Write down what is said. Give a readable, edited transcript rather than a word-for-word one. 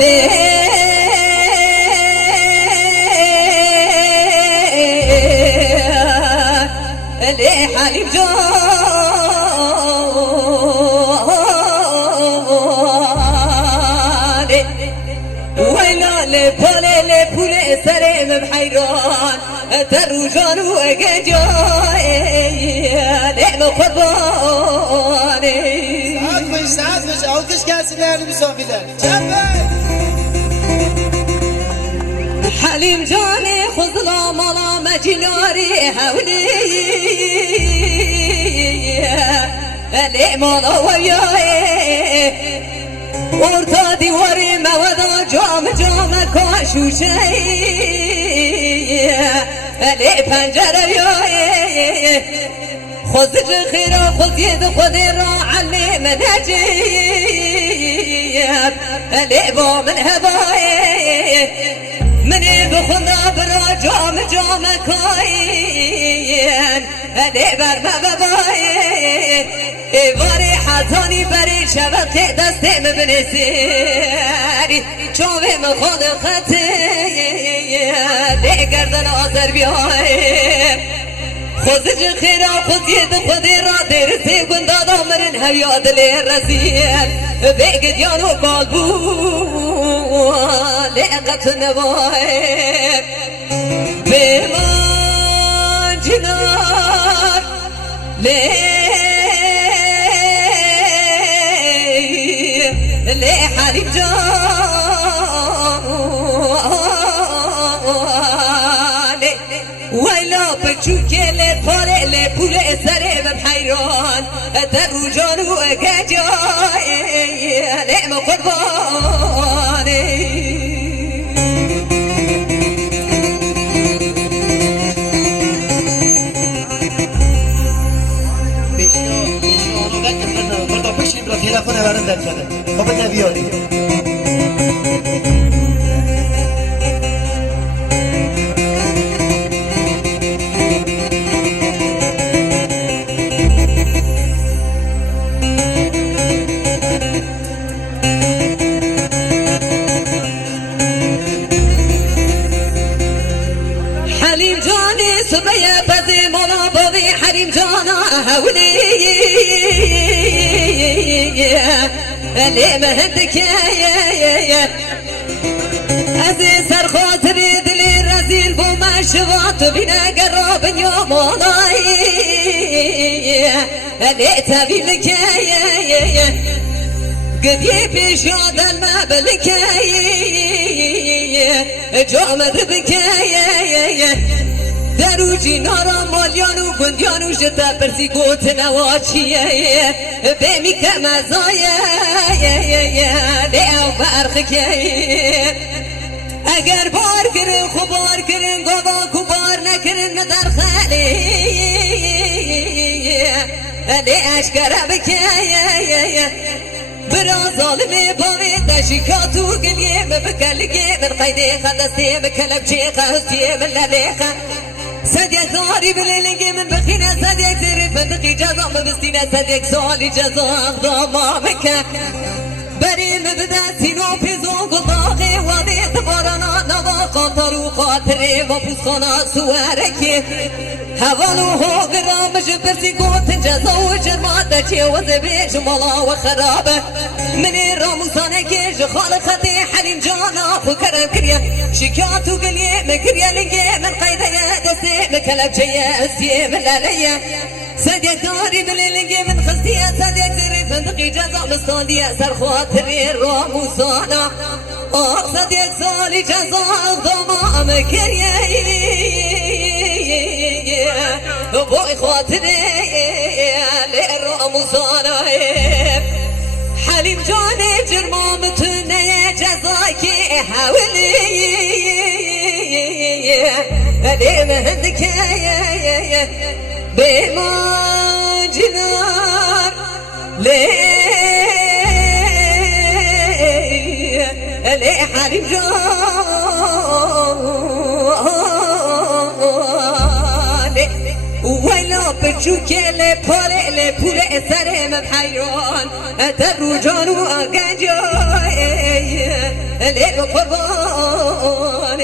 ليه حليم جاني ويلا لي بولي سريم بحيران ترو جانو اجاجاي ليه قرباني ساعات مش alkış gelsin değerli misafirler. حليم جاني خذلا مالا مجلاري هولي لي مالا وياي ورطا ديواري مودا جام كاشوشي لي پنجره وياي خذ الخير خذ يد خذ علي من اجيب لي بو من هباي من بخنا برا جام كاين لي برما بباي واري حزاني بري شبكة دستي مبنسيري شوفي مخوض خطي لي گردن آزر بیاي خود خیره خود ید خود را درسی گندادا مرن هیاد لی رزیل بگد یانو قلبو لقت نوای بمان جنار لی حریم جان ويلا بچوكي لي پاره لي پوله سره بحيران درو جانو اگاجاي لي مقرباني Onu bekle burada peşin biraz telefona verin derken. Baba ne diyor? حليم جاني سبيا بزي مولا بوي حليم جانا هولي لي مهدك يا أزي سر خاطري دلي رزيل بو ما شغات بنا قرب يوم وضاي لي تبي لك يا قد يبيش هذا المبل جامد بكايا دروجي نارا ماليانو بنديانو جتا برسي قوت نواشيا بيمي كمزايا لأو بارخك اگر بار کرن خبار کرن گوبا کبار نکرن مدر خالی لی اشکره بکايا برا ظالمي بامي دشيكاتو قليه مبكالقي من قيدي خدستي مكلب شيخة هستي من لليخة سديك ثاري بالليلقي من بخينا سديك تري فندقي جزا مبستينا سديك سالي جزا ضمامك بري مبدا سينو بيزو قضاقي وادي تبارنا نوا قطر وقاتري وبوسخانا سواركي هوالو هو غرامش برسي قوت جزا وجرماتك وزبيش مالا وخرابه مني راموسانكي خالقتي حليم جانا فكرم كريا شكاتو قليه مكريا لقي من قيدة دستي مكلب جيا اسي من لاليا سديك داري بالليلقي من خستيا سديك زري فندقي جزا مستانديا سر خاطري راموسانا صديق صالي جزا ضمام كريا بوي خاطري للراموسانا حليم جاني جرمامتنا يا جزاكي حاولي لي مهندك يا بما جنار لي حليم جاني ويلا بچوكي لي پوله سره مبحيران درو جانو اگنجاي ليلو قرباني